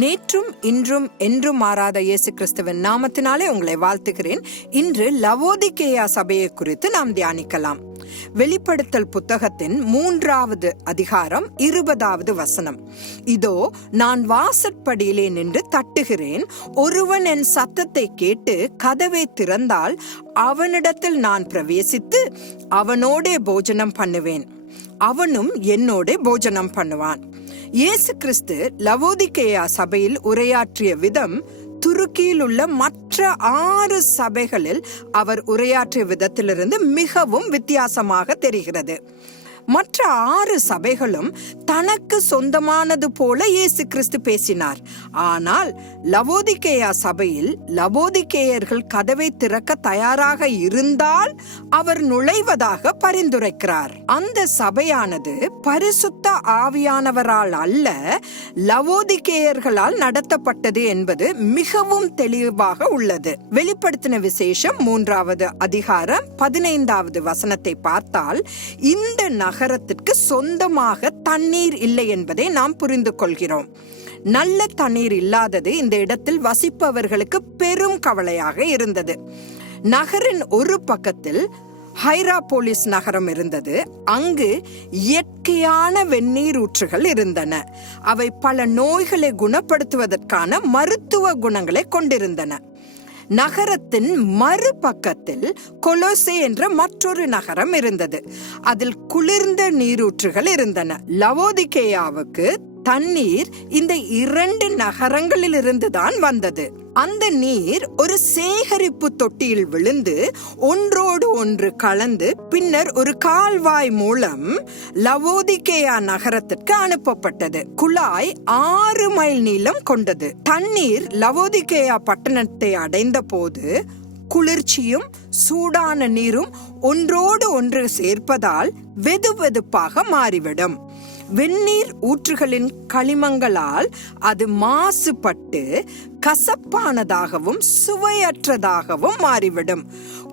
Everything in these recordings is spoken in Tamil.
நேற்றும் இன்றும் என்றும் மாறாத இயேசு கிறிஸ்துவின் நாமத்தினாலே உங்களை வாழ்த்துகிறேன். இன்று லவோதிகேயா சபையை குறித்து நாம் தியானிக்கலாம். வெளிப்படுத்தல் புத்தகத்தின் மூன்றாவது அதிகாரம் இருபதாவது வசனம். இதோ நான் வாசற்படியிலே நின்று தட்டுகிறேன். ஒருவன் என் சத்தத்தை கேட்டு கதவை திறந்தால் அவனிடத்தில் நான் பிரவேசித்து அவனோடே போஜனம் பண்ணுவேன். அவனும் என்னோட போஜனம் பண்ணுவான். இயேசு கிறிஸ்து லவோதிகேயா சபையில் உரையாற்றிய விதம் துருக்கியில் உள்ள மற்ற ஆறு சபைகளில் அவர் உரையாற்றிய விதத்திலிருந்து மிகவும் வித்தியாசமாக தெரிகிறது. மற்ற ஆறு சபைகளும் தனக்கு சொந்தமானது போல இயேசு கிறிஸ்து பேசினார். ஆனால் லவோதிகேயா சபையில் லவோதிகேயர்கள் கதவை திறக்க தயாராக இருந்தால் அவர் நுழைவதாக பரிந்துரைக்கிறார். அந்த சபையானது பரிசுத்த ஆவியானவரால் அல்ல லவோதிகேயர்களால் நடத்தப்பட்டது என்பது மிகவும் தெளிவாக உள்ளது. வெளிப்படுத்தின விசேஷம் மூன்றாவது அதிகாரம் பதினைந்தாவது வசனத்தை பார்த்தால் இந்த நகர் நகரத்திற்கு சொந்தமாக தண்ணீர் இல்லை என்பதை நாம் புரிந்து கொள்கிறோம். நல்ல தண்ணீர் இல்லாதது இந்த இடத்தில் வசிப்பவர்களுக்கு பெரும் கவலையாக இருந்தது. நகரின் ஒரு பக்கத்தில் ஹைராபோலிஸ் நகரம் இருந்தது. அங்கு இயற்கையான வெந்நீர் ஊற்றுகள் இருந்தன. அவை பல நோய்களை குணப்படுத்துவதற்கான மருத்துவ குணங்களை கொண்டிருந்தன. நகரத்தின் மறுபக்கத்தில் கொலோசே என்ற மற்றொரு நகரம் இருந்தது. அதில் குளிர்ந்த நீரூற்றுகள் இருந்தன. லவோதிகேயாவுக்கு தண்ணீர் இந்த இரண்டு நகரங்களிலிருந்து தான் வந்தது. அந்த நீர் ஒரு சேகரிப்பு தொட்டியில் விழுந்து ஒன்றோடு ஒன்று கலந்து பின்னர் ஒரு கால்வாய் மூலம் லவோதிகேயா நகரத்திற்கு அனுப்பப்பட்டது. குழாய் ஆறு மைல் நீளம் கொண்டது. தண்ணீர் லவோதிகேயா பட்டணத்தை அடைந்த போது குளிர்ச்சியும் சூடான நீரும் ஒன்றோடு ஒன்று சேர்ப்பதால் வெது வெதுப்பாக மாறிவிடும். வெந்நீர் ஊற்றுகளின் களிமங்களால் அது மாசுபட்டு கசப்பானதாகவும் சுவையற்றதாகவும் மாறிவிடும்.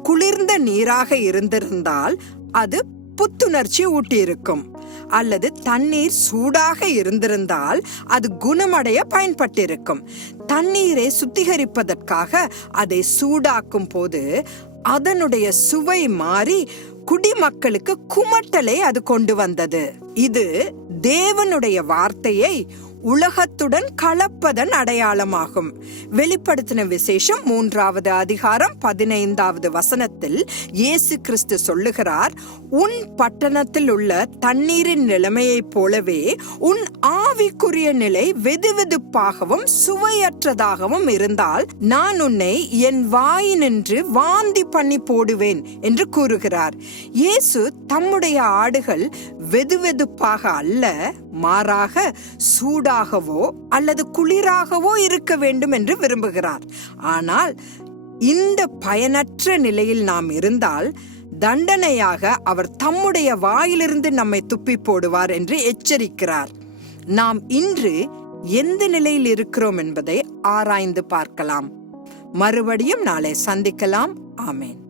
குளிர்ந்த நீராக இருந்திருந்தால் அது புத்துணர்ச்சி ஊட்டியிருக்கும். அல்லது தண்ணீர் சூடாக இருந்திருந்தால் அது குணமடைய பயன்பட்டிருக்கும். தண்ணீரை சுத்திகரிப்பதற்காக அதை சூடாக்கும் போது அதனுடைய சுவை மாறி குடிமக்களுக்கு குமட்டலை அது கொண்டு வந்தது. இது தேவனுடைய வார்த்தையை உலகத்துடன் கலப்பதன் அடையாளமாகும். வெளிப்படுத்தின விசேஷம் மூன்றாவது அதிகாரம் பதினைந்தாவது வசனத்தில் இயேசு கிறிஸ்து சொல்லுகிறார் உன் பட்டணத்தில் உள்ள தண்ணீரின் நிலைமையைப் போலவே உன் ஆவிக்குரிய நிலை வெதுவெதுப்பாகவும் சுவையற்றதாகவும் இருந்தால் நான் உன்னை என் வாயினின்று வாந்தி பண்ணி போடுவேன் என்று கூறுகிறார். இயேசு தம்முடைய ஆடுகள் வெதுவெதுப்பாக அல்ல மாறாக சூடா சூடாகவோ அல்லது குளிராகவோ இருக்க வேண்டும் என்று விரும்புகிறார். ஆனால் இந்த பயனற்ற நிலையில் நாம் இருந்தால் தண்டனையாக அவர் தம்முடைய வாயிலிருந்து நம்மை துப்பி போடுவார் என்று எச்சரிக்கிறார். நாம் இன்று எந்த நிலையில் இருக்கிறோம் என்பதை ஆராய்ந்து பார்க்கலாம். மறுபடியும் நாளை சந்திக்கலாம். ஆமேன்.